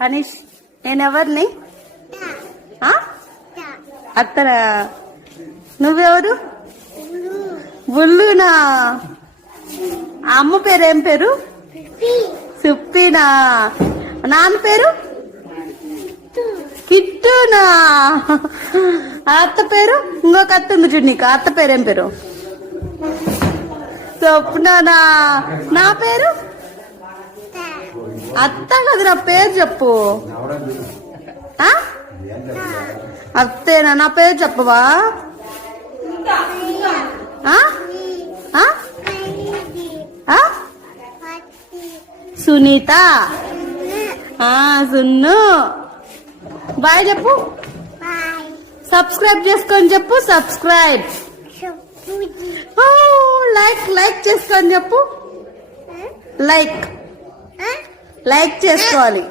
అనీష్ నేనెవరిని అత్తరా నువ్వెవరు బుల్లునా అమ్మ పేరు ఏం పేరు సుప్పినా నాన్న పేరు కిట్టునా అత్త పేరు ఇంకొక అత్త ఉంది చూడు నీకు అత్త పేరు ఏం పేరు స్వప్ననా నా పేరు అత్త కదా నా పేరు చెప్పు అత్తేనా నా పేరు చెప్పవా సునీత సున్ను బాయ్ చెప్పు సబ్స్క్రైబ్ చేసుకొని చెప్పు సబ్స్క్రైబ్ లైక్ చేసుకొని చెప్పు లైక్ చేసుకోవాలి